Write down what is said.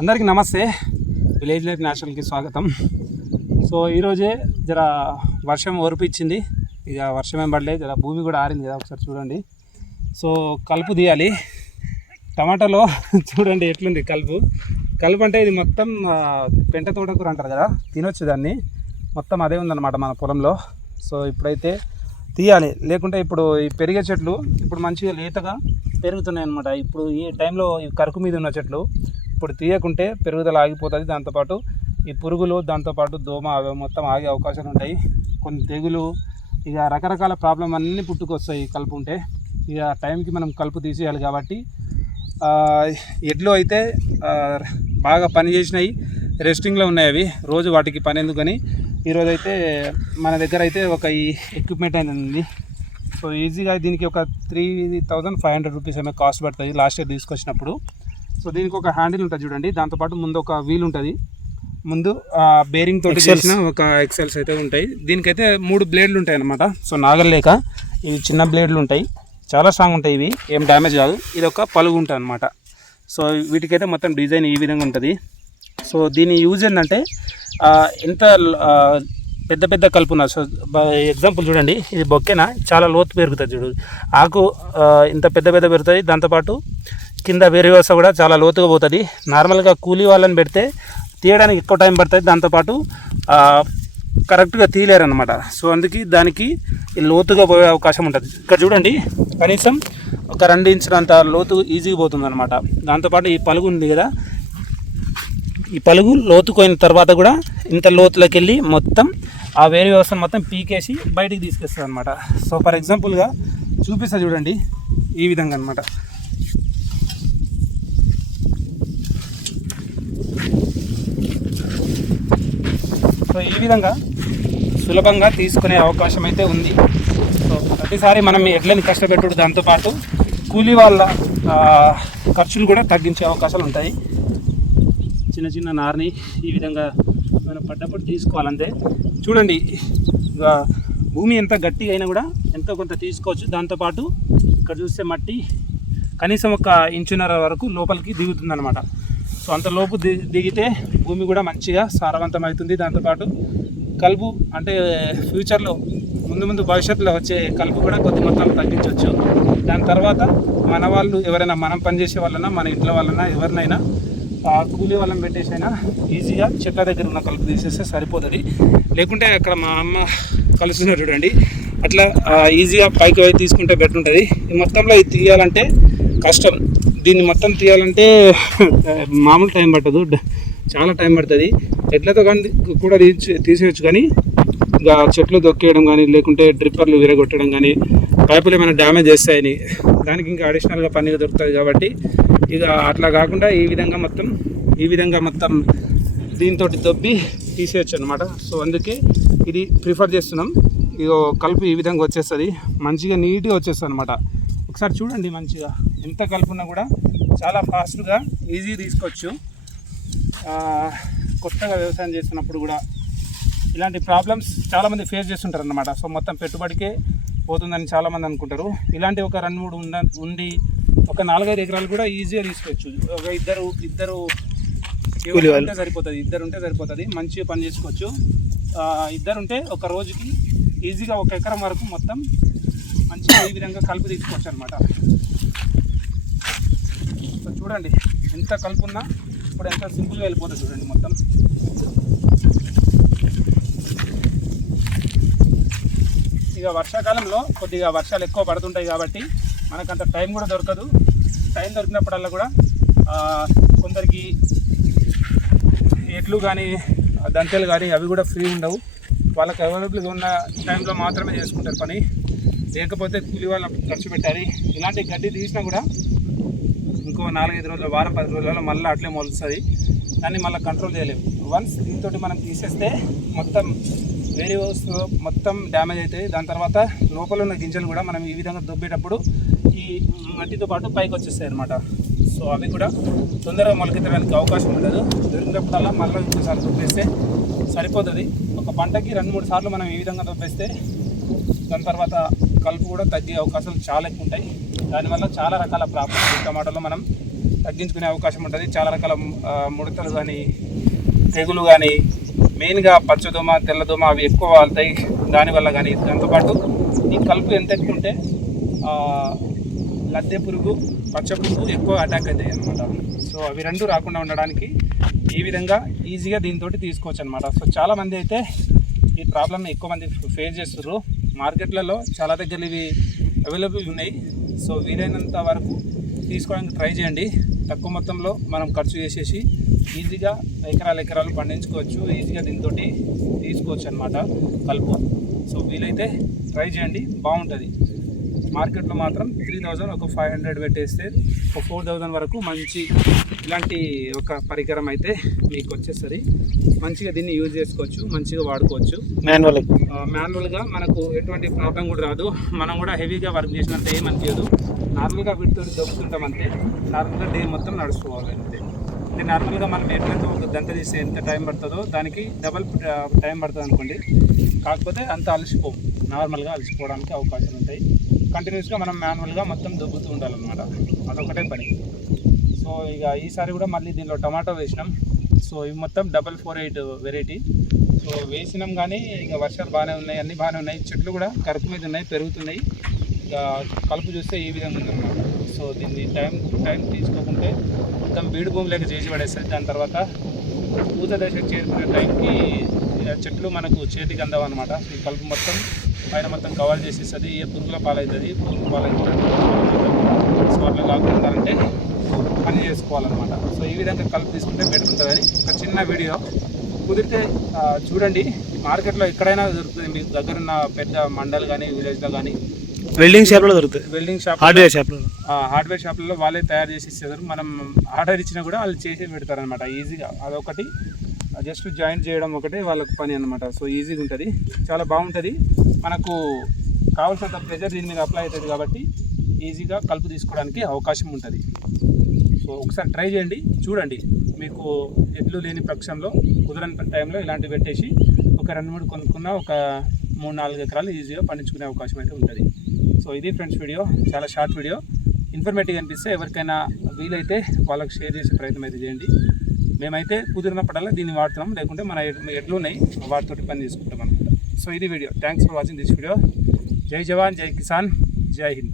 అందరికీ నమస్తే. Village life నేషనల్కి స్వాగతం. సో ఈరోజే జర వర్షం ఒరిపిచ్చింది ఇక వర్షం ఏం పడలేదు. జర భూమి కూడా ఆరింది కదా ఒకసారి చూడండి. సో కలుపు తీయాలి. టమాటాలో చూడండి ఎట్లుంది కలుపు. కలుపు అంటే ఇది మొత్తం పెంట తోటకూర అంటారు కదా తినొచ్చు దాన్ని. మొత్తం అదే ఉందన్నమాట మన పొలంలో. సో ఇప్పుడైతే తీయాలి. లేకుంటే ఇప్పుడు ఈ పెరిగే చెట్లు ఇప్పుడు మంచిగా లేతగా పెరుగుతున్నాయి అనమాట ఇప్పుడు ఈ టైంలో ఈ కరుకు మీద ఉన్న చెట్లు ఇప్పుడు తీయకుంటే పెరుగుదల ఆగిపోతుంది. దాంతోపాటు ఈ పురుగులు దాంతోపాటు దోమ అవి మొత్తం ఆగే అవకాశాలు ఉంటాయి. కొన్ని తెగులు ఇక రకరకాల ప్రాబ్లం అన్నీ పుట్టుకొస్తాయి కలుపు ఉంటే. ఇక టైంకి మనం కలుపు తీసేయాలి కాబట్టి ఎడ్లు అయితే బాగా పని చేసినాయి. రెస్టింగ్లో ఉన్నాయి అవి. రోజు వాటికి పని ఎందుకని? ఈరోజు అయితే మన దగ్గర అయితే ఒక ఈ ఎక్విప్మెంట్ అనేది ఉంది సో ఈజీగా దీనికి ఒక three thousand five hundred rupees ఏమైనా కాస్ట్ పడుతుంది. లాస్ట్ ఇయర్ తీసుకొచ్చినప్పుడు. సో దీనికి ఒక హ్యాండిల్ ఉంటుంది చూడండి. దాంతోపాటు ముందు ఒక వీల్ ఉంటుంది. ముందు బేరింగ్ తోటి చేసిన ఒక ఎక్సెల్స్ అయితే ఉంటాయి. దీనికైతే మూడు బ్లేడ్లు ఉంటాయి అన్నమాట. సో నాగలేక ఇవి చిన్న బ్లేడ్లు ఉంటాయి. చాలా స్ట్రాంగ్ ఉంటాయి ఇవి. ఏం డ్యామేజ్ కాదు. ఇది ఒక పలుగు ఉంటుంది అనమాట సో వీటికైతే మొత్తం డిజైన్ ఈ విధంగా ఉంటుంది. సో దీని యూజ్ ఏంటంటే ఎంత పెద్ద పెద్ద కలుపున సో ఎగ్జాంపుల్ చూడండి. ఇది బొక్కెన? చాలా లోతు పెరుగుతుంది చూడు. ఆకు ఇంత పెద్ద పెద్ద పెరుగుతుంది. దాంతోపాటు కింద వేరే వ్యవస్థ కూడా చాలా లోతుగా పోతుంది. నార్మల్గా కూలీ వాళ్ళని పెడితే తీయడానికి ఎక్కువ టైం పడుతుంది. దాంతోపాటు కరెక్ట్గా తీయలేరు అనమాట సో అందుకే దానికి లోతుగా పోయే అవకాశం ఉంటుంది. ఇక్కడ చూడండి కనీసం ఒక రెండు ఇంచులంత లోతు ఈజీగా పోతుంది అనమాట దాంతోపాటు ఈ పలుగు ఉంది కదా. ఈ పలుగు లోతుకోయిన తర్వాత కూడా ఇంత లోతులోకి వెళ్ళి మొత్తం ఆ వేరే వ్యవస్థను మొత్తం పీకేసి బయటికి తీసుకొస్తుంది అనమాట సో ఫర్ ఎగ్జాంపుల్గా చూపిస్తా చూడండి ఈ విధంగా అనమాట విధంగా సులభంగా తీసుకునే అవకాశం అయితే ఉంది. సో ప్రతిసారి మనం ఎడ్లని కష్టపెట్టుడు దాంతోపాటు కూలీ వాళ్ళ ఖర్చులు కూడా తగ్గించే అవకాశాలు ఉంటాయి. చిన్న చిన్న నారని ఈ విధంగా మనం పడ్డప్పుడు తీసుకోవాలంతే చూడండి భూమి ఎంత గట్టిగా అయినా కూడా ఎంతో కొంత తీసుకోవచ్చు. దాంతోపాటు ఇక్కడ చూస్తే మట్టి కనీసం ఒక ఇంచున్నర వరకు లోపలికి దిగుతుందన్నమాట. సో అంతలోపు ది దిగితే భూమి కూడా మంచిగా సారవంతం అవుతుంది దాంతోపాటు కలుపు అంటే ఫ్యూచర్లో ముందు ముందు భవిష్యత్తులో వచ్చే కలుపు కూడా కొద్ది మొత్తం తగ్గించవచ్చు. దాని తర్వాత మన వాళ్ళు ఎవరైనా మనం పనిచేసే వాళ్ళనా మన ఇంట్లో వాళ్ళనా ఎవరినైనా కూలీ వాళ్ళని పెట్టేసైనా ఈజీగా చెట్ల దగ్గర ఉన్న కలుపు తీసేస్తే సరిపోతుంది. లేకుంటే అక్కడ మా అమ్మ కలుస్తున్నారు చూడండి. అట్లా ఈజీగా పైకి పోయి తీసుకుంటే బెటర్ ఉంటుంది. ఈ మొత్తంలో ఇది తీయాలంటే కష్టం. దీన్ని మొత్తం తీయాలంటే మామూలు టైం పట్టదు. చాలా టైం పడుతుంది. ఎట్లతో కానీ కూడా తీసి తీసేయచ్చు కానీ ఇంకా చెట్లు దొక్కేయడం కానీ లేకుంటే డ్రిప్పర్లు విరగొట్టడం కానీ పైపులు ఏమైనా డ్యామేజ్ చేస్తాయని దానికి ఇంకా అడిషనల్గా పని దొరుకుతుంది కాబట్టి ఇక అట్లా కాకుండా ఈ విధంగా మొత్తం ఈ విధంగా మొత్తం దీంతో దొబ్బి తీసేయచ్చు అనమాట సో అందుకే ఇది ప్రిఫర్ చేస్తున్నాం. ఇగో కలుపు ఈ విధంగా వచ్చేస్తుంది. మంచిగా నీట్గా వచ్చేస్తుంది అనమాట ఒకసారి చూడండి మంచిగా. ఎంత కలుపున్నా కూడా చాలా ఫాస్ట్గా ఈజీ తీసుకోవచ్చు. కొత్తగా వ్యవసాయం చేస్తున్నప్పుడు కూడా ఇలాంటి ప్రాబ్లమ్స్ చాలామంది ఫేస్ చేస్తుంటారు అనమాట సో మొత్తం పెట్టుబడికే పోతుందని చాలామంది అనుకుంటారు. ఇలాంటి ఒక రెండు మూడు ఉండ ఉండి ఒక నాలుగైదు ఎకరాలు కూడా ఈజీగా తీసుకోవచ్చు. ఒక ఇద్దరు ఇద్దరు. ఉంటే సరిపోతుంది. ఇద్దరు ఉంటే సరిపోతుంది. మంచిగా పని చేసుకోవచ్చు. ఇద్దరు ఉంటే ఒక రోజుకి ఈజీగా ఒక ఎకరం వరకు మొత్తం మంచిగా ఈ విధంగా కలుపు తీసుకోవచ్చు అనమాట సో చూడండి. ఎంత కలుపు ఉన్నా ఇప్పుడు ఎంత సింపుల్గా వెళ్ళిపోతుంది చూడండి మొత్తం. ఇక వర్షాకాలంలో కొద్దిగా వర్షాలు ఎక్కువ పడుతుంటాయి కాబట్టి మనకంత టైం కూడా దొరకదు. టైం దొరికినప్పుడల్లా కూడా కొందరికి ఎడ్లు కానీ దంతెలు కానీ అవి కూడా ఫ్రీ ఉండవు. వాళ్ళకి అవైలబుల్గా ఉన్న టైంలో మాత్రమే చేసుకుంటారు పని. లేకపోతే కూలి వాళ్ళ ఖర్చు పెట్టాలి. ఇలాంటి గడ్డి తీసినా కూడా ఇంకో నాలుగైదు రోజులు వారం పది రోజులలో మళ్ళీ అట్లే మొలుస్తుంది. దాన్ని మళ్ళీ కంట్రోల్ చేయలేము. వన్స్ దీంతో మనం తీసేస్తే మొత్తం వేరే వస్తువు మొత్తం డ్యామేజ్ అవుతాయి దాని తర్వాత లోపల ఉన్న గింజలు కూడా మనం ఈ విధంగా దొబ్బేటప్పుడు ఈ మట్టితో పాటు పైకి వచ్చేస్తాయి అనమాట సో అవి కూడా తొందరగా మొలకెత్తడానికి అవకాశం ఉండదు. దొరికినప్పుడల్లా మళ్ళీ ఇంకోసారి దొబ్బేస్తే సరిపోతుంది. ఒక పంటకి రెండు మూడు సార్లు మనం ఈ విధంగా దొబ్బేస్తే దాని తర్వాత కలుపు కూడా తగ్గే అవకాశాలు చాలా ఎక్కువ ఉంటాయి. దానివల్ల చాలా రకాల ప్రాబ్లమ్స్ టమాటాలో మనం తగ్గించుకునే అవకాశం ఉంటుంది. చాలా రకాల ముడతలు కానీ తెగులు కానీ మెయిన్గా పచ్చదోమ తెల్లదోమ అవి ఎక్కువ వాళ్తాయి. దానివల్ల కానీ దాంతోపాటు ఈ కలుపు ఎంత ఎక్కువ ఉంటే లద్దె పురుగు పచ్చ పురుగు ఎక్కువ అటాక్ అవుతాయి అనమాట సో అవి రెండు రాకుండా ఉండడానికి ఈ విధంగా ఈజీగా దీంతో తీసుకోవచ్చు అనమాట సో చాలామంది అయితే ఈ ప్రాబ్లమ్ ఎక్కువ మంది ఫేస్ చేస్తున్నారు మార్కెట్లలో చాలా దగ్గర ఇవి అవైలబుల్ ఉన్నాయి. సో వీలైనంత వరకు తీసుకోవడానికి ట్రై చేయండి. తక్కువ మొత్తంలో మనం ఖర్చు చేసేసి ఈజీగా ఎకరాలు ఎకరాలు పండించుకోవచ్చు. ఈజీగా దీంతో తీసుకోవచ్చు అనమాట కలుపు. సో వీలైతే ట్రై చేయండి. బాగుంటుంది. మార్కెట్లో మాత్రం త్రీ థౌజండ్ ఒక ఫైవ్ హండ్రెడ్ పెట్టేస్తే ఒక ఫోర్ థౌజండ్ వరకు మంచి ఇలాంటి ఒక పరికరం అయితే మీకు వచ్చేస్తుంది. మంచిగా దీన్ని యూజ్ చేసుకోవచ్చు మంచిగా వాడుకోవచ్చు. మాన్యువల్ మాన్యువల్గా మనకు ఎటువంటి ప్రాబ్లం కూడా రాదు. మనం కూడా హెవీగా వర్క్ చేసినంత ఏం అనిపించదు. నార్మల్గా వీటితో దొబ్బుతుంటాం అంతే. నార్మల్గా డే మొత్తం నడుచుకోవాలి అంతే. అంటే నార్మల్గా మనం ఎట్లయితే ఒక గంట తీస్తే ఎంత టైం పడుతుందో దానికి డబల్ టైం పడుతుంది అనుకోండి కాకపోతే అంత అలసిపోం నార్మల్గా అలసిపోవడానికి అవకాశాలు ఉంటాయి కంటిన్యూస్గా మనం మాన్యువల్గా మొత్తం దొబ్బుతూ ఉండాలన్నమాట. అదొకటే పని. సో ఇక ఈసారి కూడా మళ్ళీ దీనిలో టమాటో వేసినాం. సో ఇవి మొత్తం double four eight variety so వేసినాం కానీ ఇక వర్షాలు బాగానే ఉన్నాయి అన్నీ బాగానే ఉన్నాయి. చెట్లు కూడా కరుపు మీద ఉన్నాయి పెరుగుతున్నాయి. ఇక కలుపు చూస్తే ఈ విధంగా ఉందన్నమాట. సో దీన్ని టైం టైం తీసుకోకుంటే మొత్తం బీడు భూమిలోకి చేసి పడేస్తుంది దాని తర్వాత పూత దశకు చేరుకునే టైంకి చెట్లు మనకు చేతికి అందవు అనమాట ఈ కలుపు మొత్తం పైన మొత్తం కవర్ చేసేస్తుంది ఏ పురుగుల పాలవుతుంది పురుగుల పాలవుతుంది సో అట్లా కాకుండా అంటే పని చేసుకోవాలన్నమాట. సో ఈ విధంగా కలుపు తీసుకుంటే బెటర్ ఉంటుందని ఒక చిన్న వీడియో. కుదిరితే చూడండి. మార్కెట్లో ఎక్కడైనా దొరుకుతుంది. మీకు దగ్గరున్న పెద్ద మండల్ కానీ విలేజ్లో కానీ వెల్డింగ్ షాప్లో దొరుకుతాయి. వెల్డింగ్ షాప్ హార్డ్వేర్ షాప్లో హార్డ్వేర్ షాపుల్లో వాళ్ళే తయారు చేసి ఇస్తారు. మనం ఆర్డర్ ఇచ్చినా కూడా వాళ్ళు చేసి పెడతారనమాట ఈజీగా అదొకటి. జస్ట్ జాయిన్ చేయడం ఒకటే వాళ్ళకు పని అనమాట సో ఈజీగా ఉంటుంది. చాలా బాగుంటుంది. మనకు కావాల్సినంత ప్రెజర్ దీని మీద అప్లై అవుతుంది కాబట్టి ఈజీగా కలుపు తీసుకోవడానికి అవకాశం ఉంటుంది. సో ఒకసారి ట్రై చేయండి. చూడండి. మీకు ఎడ్లు లేని పక్షంలో కుదరని టైంలో ఇలాంటివి పెట్టేసి ఒక రెండు మూడు కొనుక్కున్న ఒక మూడు నాలుగు ఎకరాలు ఈజీగా పండించుకునే అవకాశం అయితే ఉంటుంది. సో ఇది ఫ్రెండ్స్ వీడియో చాలా షార్ట్ వీడియో ఇన్ఫర్మేటివ్ అనిపిస్తే ఎవరికైనా వీలైతే వాళ్ళకి షేర్ చేసే ప్రయత్నం అయితే చేయండి. మేమైతే కుదిరినప్పుడల్లా దీన్ని వాడుతున్నాం. లేకుంటే మన ఎడ్లు ఉన్నాయి. వాటితోటి పని తీసుకుంటాం అనమాట సో ఇది video. Thanks for watching this video జై జవాన్ జై కిసాన్ జై హింద్.